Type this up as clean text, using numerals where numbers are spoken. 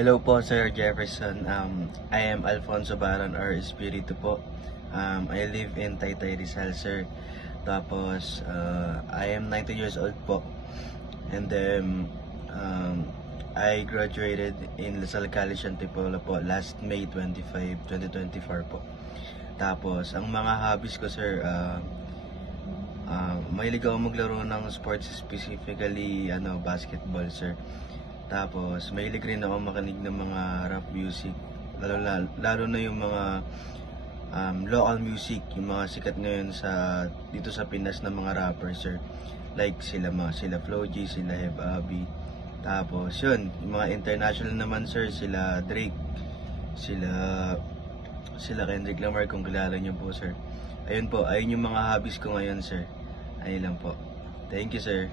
Hello po, Sir Jefferson. I am Alfonso Baron or Espiritu po. I live in Taytay, Rizal, sir. Tapos, I am 19 years old po. And then, I graduated in Lasal College Antipolo po last May 25, 2024 po. Tapos, ang mga hobbies ko, sir, mahilig ako maglaro ng sports, specifically basketball, sir. Tapos mahilig rin ako makinig ng mga rap music, lalo na yung mga local music, yung mga sikat ngayon dito sa Pinas na mga rappers, sir. Like sila Flo G, sila Heb Abi. Tapos yun, yung mga international naman, sir, sila Drake, sila sila Kendrick Lamar, kung kilala niyo po, sir. Ayun po, ayun yung mga hobbies ko ngayon, sir. Ayun lang po. Thank you, sir.